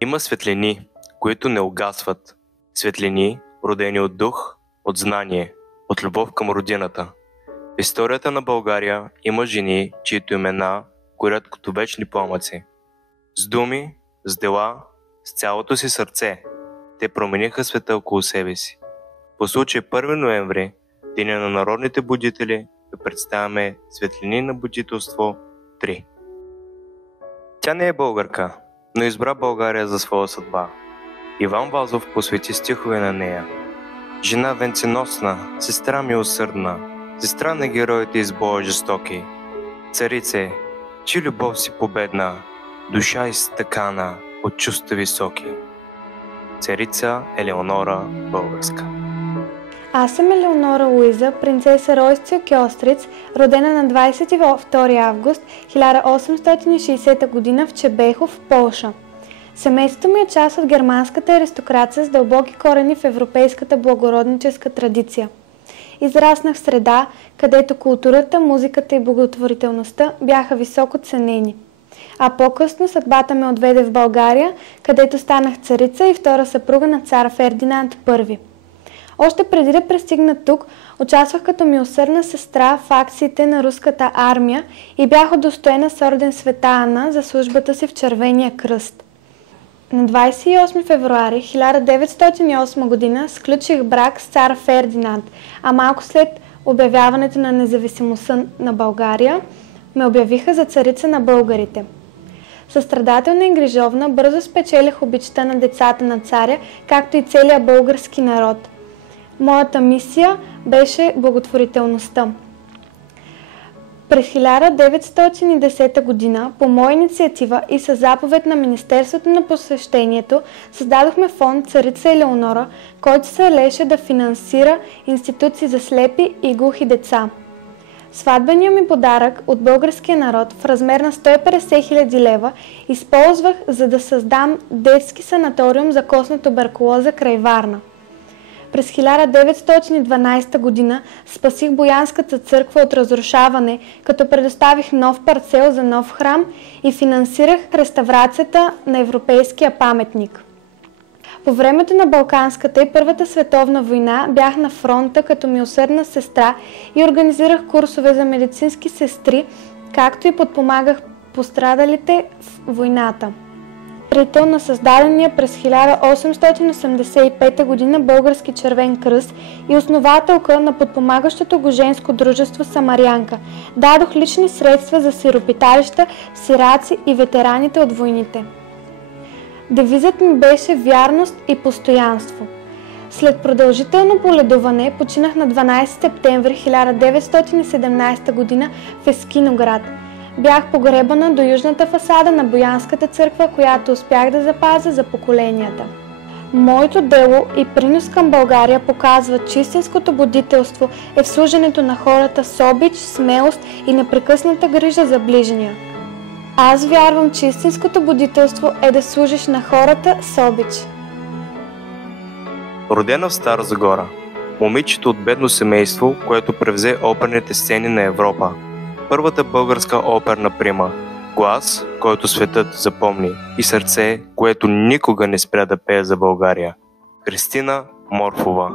Има светлини, които не угасват. Светлини, родени от дух, от знание, от любов към родината. В историята на България има жени, чието имена горят като вечни пламъци. С думи, с дела, с цялото си сърце, те промениха света около себе си. По случай 1 ноември, Деня на народните будители, да представяме Светлини на будителство 3. Тя не е българка, но избра България за своя съдба. Иван Вазов посвети стихове на нея. Жена венценосна, сестра милосърдна, сестра на героите из боя жестоки. Царице, чи любов си победна, душа изтъкана от чувства високи. Царица Елеонора Българска. Аз съм Елеонора Луиза, принцеса Ройсцо Кьостриц, родена на 22 август 1860 г. в Чебехов, Полша. Семейството ми е част от германската аристокрация с дълбоки корени в европейската благородническа традиция. Израснах в среда, където културата, музиката и благотворителността бяха високо ценени. А по-късно съдбата ме отведе в България, където станах царица и втора съпруга на цар Фердинанд I. Още преди да пристигна тук, участвах като милосърдна сестра в акциите на руската армия и бях удостоена с орден Света Ана за службата си в Червения кръст. На 28 февруари 1908 г. сключих брак с цар Фердинанд, а малко след обявяването на независимостта на България ме обявиха за царица на българите. Състрадателна и грижовна, бързо спечелих обичта на децата на царя, както и целия български народ. Моята мисия беше благотворителността. През 1910 г. по моя инициатива и със заповед на Министерството на посвещението създадохме фонд Царица Елеонора, който се леше да финансира институции за слепи и глухи деца. Сватбеният ми подарък от българския народ в размер на 150 000 лева използвах, за да създам детски санаториум за костна туберкулоза край Варна. През 1912 г. спасих Боянската църква от разрушаване, като предоставих нов парцел за нов храм и финансирах реставрацията на европейския паметник. По времето на Балканската и Първата световна война бях на фронта като милосърдна сестра и организирах курсове за медицински сестри, както и подпомагах пострадалите в войната. Приятел на създадения през 1885 г. Български червен кръст и основателка на подпомагащото го женско дружество Самарянка. Дадох лични средства за сиропиталища, сираци и ветераните от войните. Девизът ми беше вярност и постоянство. След продължително поледуване починах на 12 септември 1917 г. в Ескиноград. Бях погребана до южната фасада на Боянската църква, която успях да запазя за поколенията. Моето дело и принос към България показва, че истинското будителство е в служенето на хората с обич, смелост и непрекъсната грижа за ближния. Аз вярвам, че истинското будителство е да служиш на хората с обич. Родена в Стара Загора, момичето от бедно семейство, което превзе оперните сцени на Европа. Първата българска оперна прима, глас, който светът запомни, и сърце, което никога не спря да пее за България. Христина Морфова.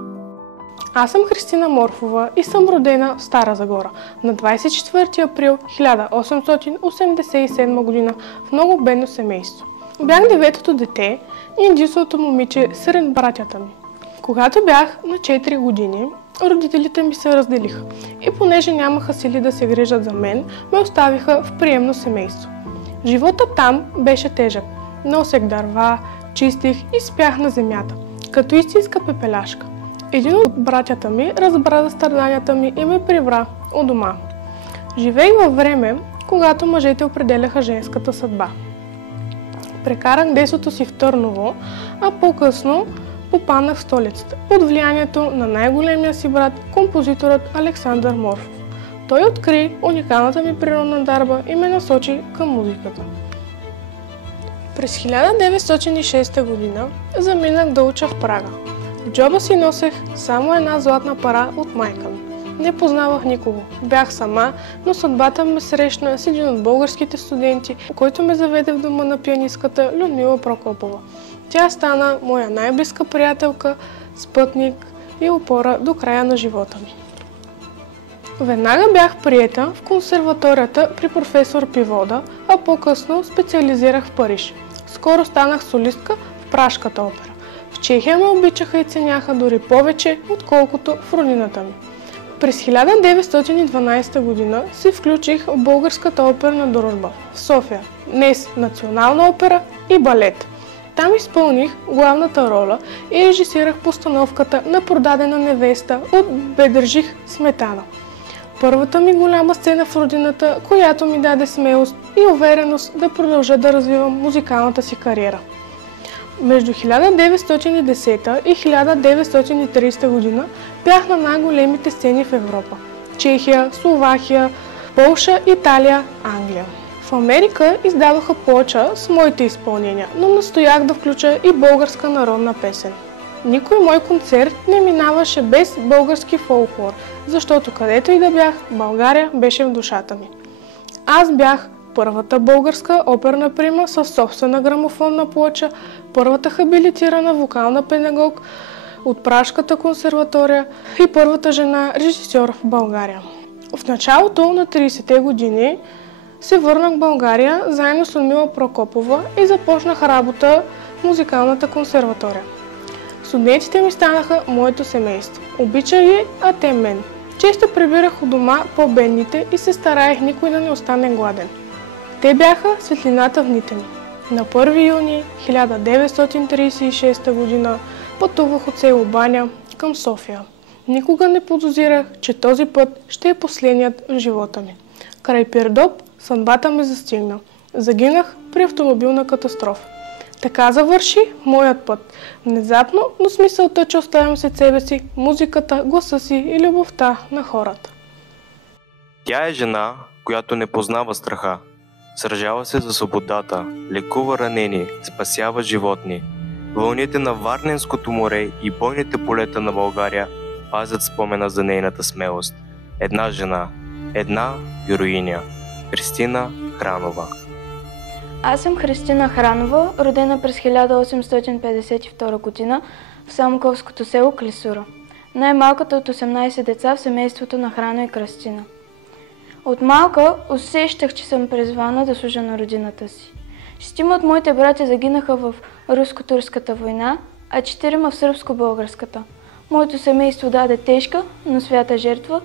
Аз съм Христина Морфова и съм родена в Стара Загора на 24 април 1887 г. в много бедно семейство. Бях деветото дете и единственото момиче сред братята ми. Когато бях на 4 години, родителите ми се разделиха и понеже нямаха сили да се грижат за мен, ме оставиха в приемно семейство. Животът там беше тежък. Носех дърва, чистих и спях на земята, като истинска пепеляшка. Един от братята ми разбра за страданията ми и ме прибра у дома. Живеех във време, когато мъжете определяха женската съдба. Прекарах детството си в Търново, а по-късно попаднах в столицата под влиянието на най-големия си брат, композиторът Александър Морфов. Той откри уникалната ми природна дарба и ме насочи към музиката. През 1906 година заминах да уча в Прага. В джоба си носех само една златна пара от майка ми. не познавах никого. Бях сама, но съдбата ме срещна с един от българските студенти, който ме заведе в дома на пианистката Людмила Прокопова. Тя стана моя най-близка приятелка, спътник и опора до края на живота ми. Веднага бях приета в консерваторията при професор Пивода, а по-късно специализирах в Париж. Скоро станах солистка в Пражката опера. В Чехия ме обичаха и ценяха дори повече, отколкото в родината ми. През 1912 година се включих в Българската оперна дружба в София, днес Национална опера и балет. Там изпълних главната роля и режисирах постановката на Продадена невеста от Бедържих Сметана. Първата ми голяма сцена в родината, която ми даде смелост и увереност да продължа да развивам музикалната си кариера. Между 1910 и 1930 година бях на най-големите сцени в Европа – Чехия, Словакия, Полша, Италия, Англия. В Америка издаваха плоча с моите изпълнения, но настоях да включа и българска народна песен. Никой мой концерт не минаваше без български фолклор, защото където и да бях, България беше в душата ми. Аз бях първата българска оперна прима със собствена грамофонна плоча, първата хабилитирана вокална педагог от Пражката консерватория и първата жена режисьор в България. В началото на 30-те години се върнах в България заедно с Людмила Прокопова и започнах работа в музикалната консерватория. Студентите ми станаха моето семейство. Обичах ги, а те мен. Често прибирах у дома по-бедните и се стараех никой да не остане гладен. Те бяха светлината в дните ми. На 1 юни 1936 г. пътувах от село Баня към София. Никога не подозирах, че този път ще е последният в живота ми. Край Пирдоп съдбата ме застигна. Загинах при автомобилна катастрофа. Така завърши моят път. Внезапно, но с мисълта, че оставям след себе си музиката, гласа си и любовта на хората. Тя е жена, която не познава страха. Сражава се за свободата, лекува ранени, спасява животни. Вълните на Варненското море и бойните полета на България пазят спомена за нейната смелост. Една жена, една героиня. Христина Хранова. Аз съм Христина Хранова, родена през 1852 година в Самоковското село Клисура. Най-малката от 18 деца в семейството на Храно и Кръстина. От малка усещах, че съм призвана да служа на родината си. 6 от моите братя загинаха в Руско-турската война, а 4 в Сръбско-българската. Моето семейство даде тежка, но свята жертва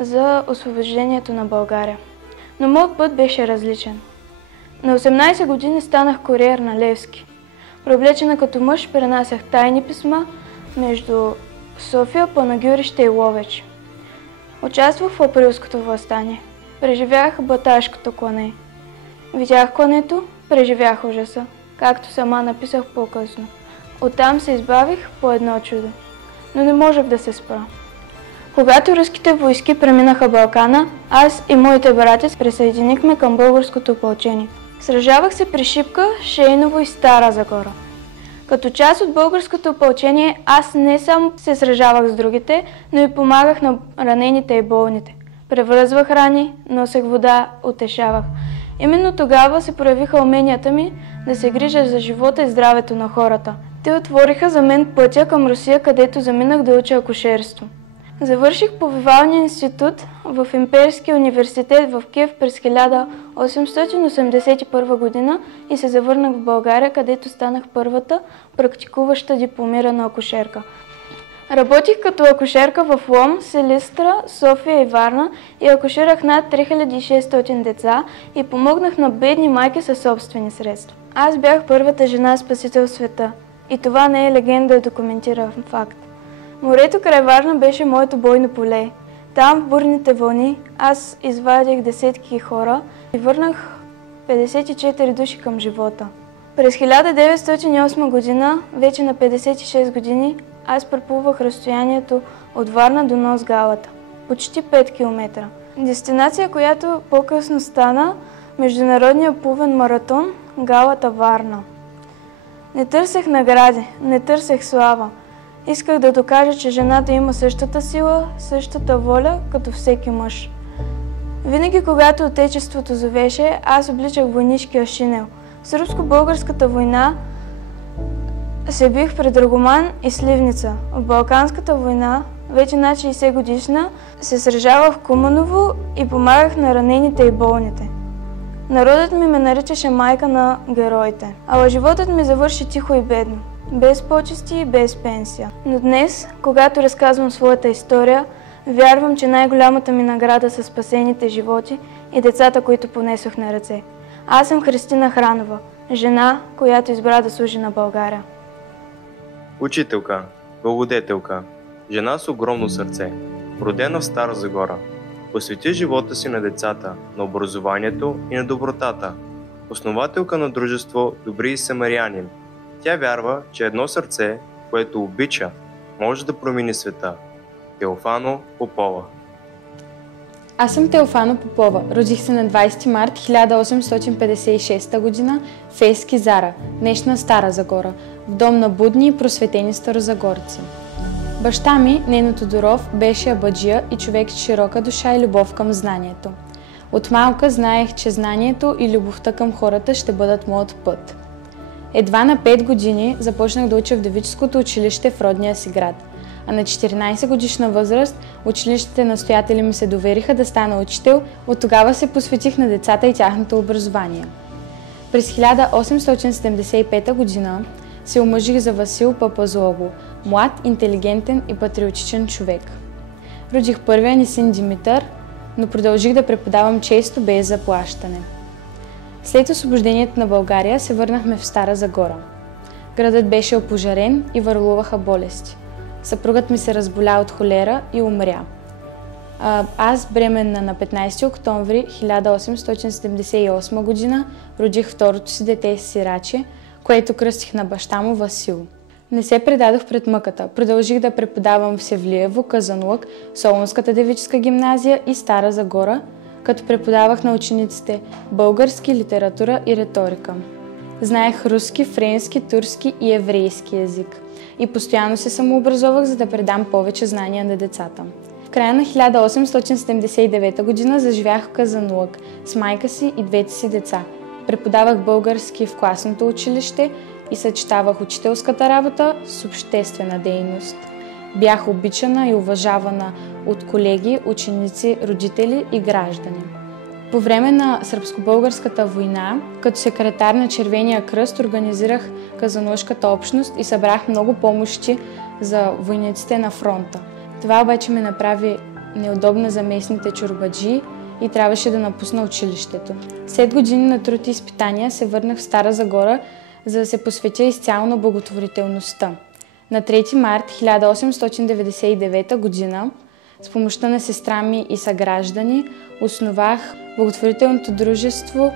за освобождението на България. Но моят път беше различен. На 18 години станах куриер на Левски. Преоблечена като мъж пренасях тайни писма между София, Панагюрище и Ловеч. Участвах в априлското въстание. Преживях баташкото клане. Видях клането, преживях ужаса, както сама написах по-късно. Оттам се избавих по едно чудо, но не можех да се спра. Когато руските войски преминаха Балкана, аз и моите братя се присъединихме към българското опълчение. Сражавах се при Шипка, Шейново и Стара Загора. Като част от българското опълчение, аз не само се сражавах с другите, но и помагах на ранените и болните. Превръзвах рани, носех вода, утешавах. Именно тогава се проявиха уменията ми да се грижа за живота и здравето на хората. Те отвориха за мен пътя към Русия, където заминах да уча акушерство. Завърших повивалния институт в Имперския университет в Киев през 1881 година и се завърнах в България, където станах първата практикуваща дипломирана акушерка. Работих като акушерка в Лом, Силистра, София и Варна и акуширах над 3600 деца и помогнах на бедни майки със собствени средства. Аз бях първата жена спасител в света и това не е легенда, е документиран факт. Морето край Варна беше моето бойно поле. Там в бурните вълни аз извадих десетки хора и върнах 54 души към живота. През 1908 година, вече на 56 години, аз преплувах разстоянието от Варна до Нос Галата. Почти 5 км. Дестинация, която по-късно стана международния плувен маратон Галата Варна. Не търсех награди, не търсех слава. Исках да докажа, че жената има същата сила, същата воля, като всеки мъж. Винаги, когато отечеството зовеше, аз обличах войнишкия шинел. В Сръбско-българската война се бих при Драгоман и Сливница. В Балканската война, вече над 60 годишна, се сражавах в Куманово и помагах на ранените и болните. Народът ми ме наричаше майка на героите. Ала животът ми завърши тихо и бедно, без почести и без пенсия. Но днес, когато разказвам своята история, вярвам, че най-голямата ми награда са спасените животи и децата, които понесох на ръце. Аз съм Христина Хранова, жена, която избра да служи на България. Учителка, благодетелка, жена с огромно сърце, родена в Стара Загора. Посвети живота си на децата, на образованието и на добротата. Основателка на дружество Добри самарянин. Тя вярва, че едно сърце, което обича, може да промени света. Теофано Попова. Аз съм Теофано Попова. Родих се на 20 март 1856 г. в Ески Зара, днешна Стара Загора, в дом на будни и просветени старозагорци. Баща ми, Нено Тодоров, беше абаджия и човек с широка душа и любов към знанието. От малка знаех, че знанието и любовта към хората ще бъдат моят път. Едва на 5 години започнах да уча в девическото училище в родния си град, а на 14 годишна възраст училищните настоятели ми се довериха да стана учител, от тогава се посветих на децата и тяхното образование. През 1875 г. се омъжих за Васил Папазоглу, млад, интелигентен и патриотичен човек. Родих първия ни син Димитър, но продължих да преподавам често без заплащане. След освобождението на България се върнахме в Стара Загора. Градът беше опожарен и върлуваха болести. Съпругът ми се разболя от холера и умря. Аз, бременна на 15 октомври 1878 г., родих второто си дете сираче, което кръстих на баща му Васил. Не се предадох пред мъката. Продължих да преподавам в Севлиево, Казанлък, Солунската девическа гимназия и Стара Загора, като преподавах на учениците български, литература и риторика. Знаех руски, френски, турски и еврейски език и постоянно се самообразовах, за да предам повече знания на децата. В края на 1879 г. заживях в Казанлък с майка си и двете си деца. Преподавах български в класното училище и съчетавах учителската работа с обществена дейност. Бях обичана и уважавана от колеги, ученици, родители и граждани. По време на Сръбско-българската война, като секретар на Червения кръст, организирах казанлъшката общност и събрах много помощи за войниците на фронта. Това обаче ме направи неудобна за местните чорбаджии и трябваше да напусна училището. След години на труд и изпитания се върнах в Стара Загора, за да се посветя изцяло на благотворителността. На 3 март 1899 г. с помощта на сестра ми и съграждани основах благотворителното дружество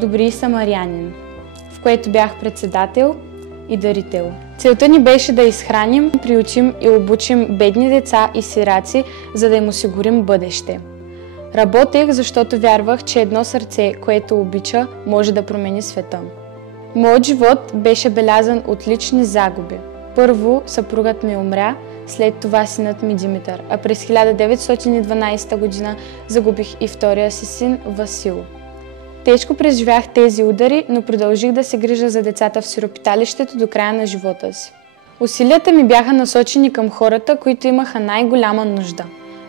Добри самарянин, в което бях председател и дарител. Целта ни беше да изхраним, приучим и обучим бедни деца и сираци, за да им осигурим бъдеще. Работех, защото вярвах, че едно сърце, което обича, може да промени света. Моят живот беше белязан от лични загуби. Първо съпругът ми умря, след това синът ми Димитър, а през 1912 г. загубих и втория си син Васил. Тежко преживях тези удари, но продължих да се грижа за децата в сиропиталището до края на живота си. Усилията ми бяха насочени към хората, които имаха най-голяма нужда.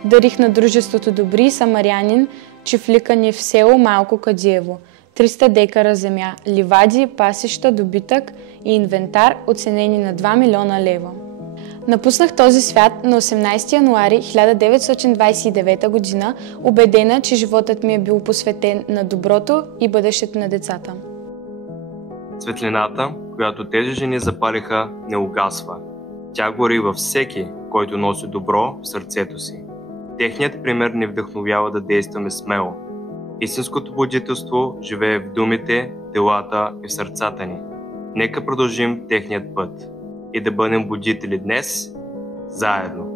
Дарих на дружеството Добри самарянин чифликани в село Малко Кадиево, 300 декара земя, ливади, пасища, добитък и инвентар, оценени на 2 милиона лева. Напуснах този свят на 18 януари 1929 г., убедена, че животът ми е бил посветен на доброто и бъдещето на децата. Светлината, която тези жени запалиха, не угасва. Тя гори във всеки, който носи добро в сърцето си. Техният пример ни вдъхновява да действаме смело. Истинското будителство живее в думите, делата и в сърцата ни. Нека продължим техният път и да бъдем будители днес, заедно.